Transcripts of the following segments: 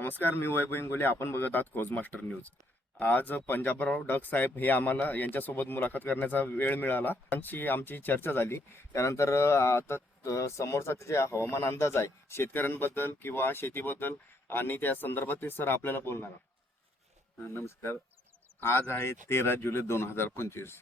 नमस्कार मी वैभव इंगोले आपण बघत आहात खोज मास्टर न्यूज आज पंजाबराव डग साहेब हे आम्हाला यांच्यासोबत मुलाखत करण्याचा वेळ मिळाला. त्यांची आमची चर्चा झाली. त्यानंतर आता समोरचा जे हवामान अंदाज आहे शेतकऱ्यांबद्दल किंवा शेतीबद्दल आणि त्या संदर्भात ते सर आपल्याला बोलणार नमस्कार. आज आहे तेरा जुलै दोन हजार पंचवीस.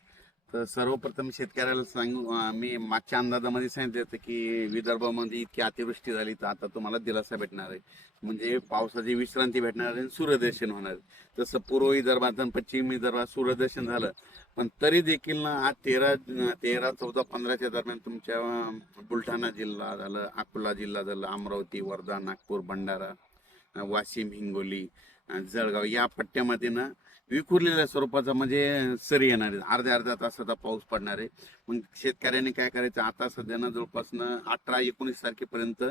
तर सर्वप्रथम शेतकऱ्याला सांगू मी मागच्या अंदाजामध्ये सांगितलं होतं की विदर्भामध्ये इतकी अतिवृष्टी झाली तर आता तुम्हाला दिलासा भेटणार आहे. म्हणजे पावसाची विश्रांती भेटणार आहे आणि सूर्यदर्शन होणार आहे. तसं पूर्व विदर्भात आणि पश्चिम विदर्भात सूर्यदर्शन झालं. पण तरी देखील ना आज तेरा तेरा चौदा पंधराच्या दरम्यान तुमच्या बुलढाणा जिल्हा झालं अकोला जिल्हा झालं अमरावती वर्धा नागपूर भंडारा वाशिम हिंगोली जळगाव या पट्ट्यामध्ये ना विखुरलेल्या स्वरूपाचा म्हणजे सरी येणार आहे. अर्ध्या अर्ध्या तासाचा पाऊस पडणार आहे. मग शेतकऱ्यांनी काय करायचं? आता सध्या ना जवळपास अठरा एकोणीस तारखेपर्यंत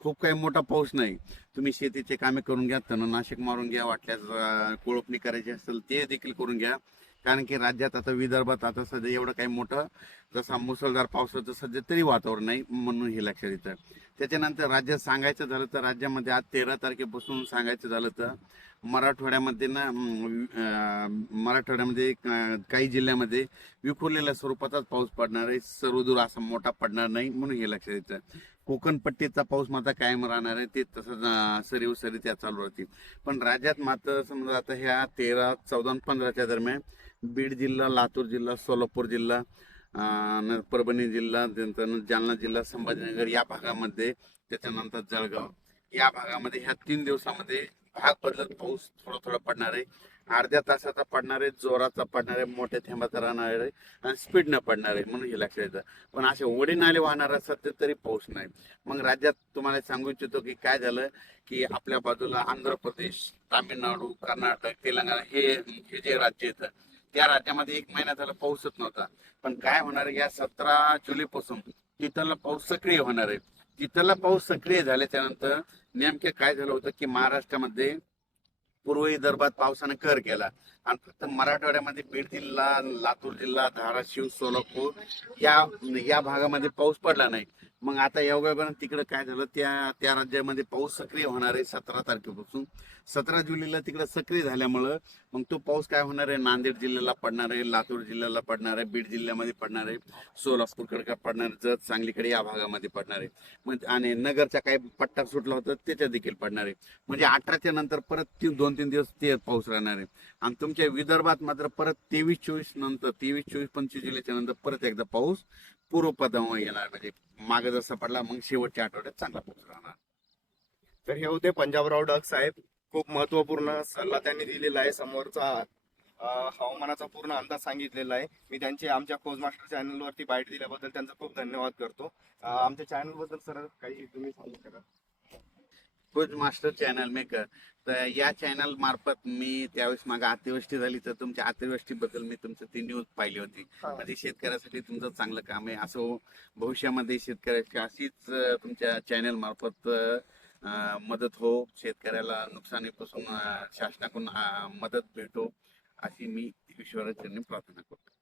खूप काही मोठा पाऊस नाही. तुम्ही शेतीचे कामे करून घ्या तणनाशक मारून घ्या वाटल्यास कोळपणी करायची असेल ते देखील करून घ्या. कारण की राज्यात आता विदर्भात आता सध्या एवढं काही मोठं जसा मुसळधार पावसाचं सध्या तरी वातावरण नाही म्हणून हे लक्षात येतं. त्याच्यानंतर राज्यात सांगायचं झालं तर राज्यामध्ये आज तेरा तारखेपासून सांगायचं झालं तर मराठवाड्यामध्ये ना मराठवाड्यामध्ये काही जिल्ह्यामध्ये विखुरलेल्या स्वरूपाचाच पाऊस पडणार आहे. सर्वदूर असा मोठा पडणार नाही म्हणून हे लक्षात येतं. कोकणपट्टीचा पाऊस मात्र कायम राहणार आहे ते तसं सरी सरीव सरी त्या चालू राहतील. पण राज्यात मात्र समजा आता ह्या तेरा चौदा पंधराच्या दरम्यान बीड जिल्हा लातूर जिल्हा सोलापूर जिल्हा परभणी जिल्हा त्यानंतर जालना जिल्हा संभाजीनगर या भागामध्ये त्याच्यानंतर जळगाव या भागामध्ये ह्या तीन दिवसामध्ये भाग बदलत पाऊस थोडा थोडा पडणार आहे. अर्ध्या तासाचा पडणार आहे जोराचा पडणार आहे मोठ्या थेंबाचा राहणार आहे आणि स्पीडनं पडणार आहे म्हणून हे लक्षात येतं पण असे ओढे नाले वाहणार असतात तर तरी पाऊस नाही. मग राज्यात तुम्हाला सांगू इच्छितो की काय झालं की आपल्या बाजूला आंध्र प्रदेश तामिळनाडू कर्नाटक तेलंगणा हे हे जे राज्य येतं त्या राज्यामध्ये एक महिना झाला पाऊसच नव्हता. पण काय होणार आहे या सतरा जुलैपासून तिथला पाऊस सक्रिय होणार आहे. तिथला पाऊस सक्रिय झाल्याच्या त्यानंतर नेमके काय झालं होतं की महाराष्ट्रामध्ये पूर्व विदर्भात पावसानं कर केला. आणि फक्त मराठवाड्यामध्ये बीड जिल्हा लातूर जिल्हा धाराशिव सोलापूर या या भागामध्ये पाऊस पडला नाही. मग आता योगायोगानं तिकडे काय झालं? त्या त्या राज्यामध्ये पाऊस सक्रिय होणार आहे सतरा तारखेपासून. सतरा जुलैला तिकडे सक्रिय झाल्यामुळं मग तो पाऊस काय होणार आहे? नांदेड जिल्ह्याला पडणार आहे लातूर जिल्ह्याला पडणार आहे बीड जिल्ह्यामध्ये पडणार आहे सोलापूरकडे पडणार आहे, जत सांगलीकडे या भागामध्ये पडणार आहे. मग आणि नगरचा काही पट्टा सुटला होता त्याच्या देखील पडणार आहे. म्हणजे अठराच्या नंतर परत तीन दोन तीन दिवस ते पाऊस राहणार आहे. आणि तुमच्या विदर्भात मात्र परत तेवीस चोवीस नंतर तेवीस चोवीस पंचवीस जुलैच्या नंतर परत एकदा पाऊस पूर्वपदावर येणार. म्हणजे माग जसा पडला मग शेवटच्या आठवड्यात चांगला पाऊस राहणार. तर हे होते पंजाबराव डग साहेब. खूप महत्त्वपूर्ण सल्ला त्यांनी दिलेला आहे. समोरचा हवामानाचा पूर्ण अंदाज सांगितलेला आहे. मी त्यांचे आमच्या खोज मास्टर चॅनलवरती बाईट दिल्याबद्दल त्यांचा खूप धन्यवाद करतो. आमच्या चॅनलबद्दल सर काही तुम्ही सांगू शकाल? Food master channel maker. तर या चॅनल मार्फत मी त्यावेळेस मागे अतिवृष्टी झाली तर तुमच्या अतिवृष्टीबद्दल मी तुमचं ती न्यूज पाहिली होती. म्हणजे शेतकऱ्यासाठी तुमचं चांगलं काम आहे. असं भविष्यामध्ये शेतकऱ्याची अशीच तुमच्या चॅनल मार्फत मदत हो. शेतकऱ्याला नुकसानीपासून शासनाकडून मदत भेटो. अशी मी ईश्वराचरणी प्रार्थना करतो.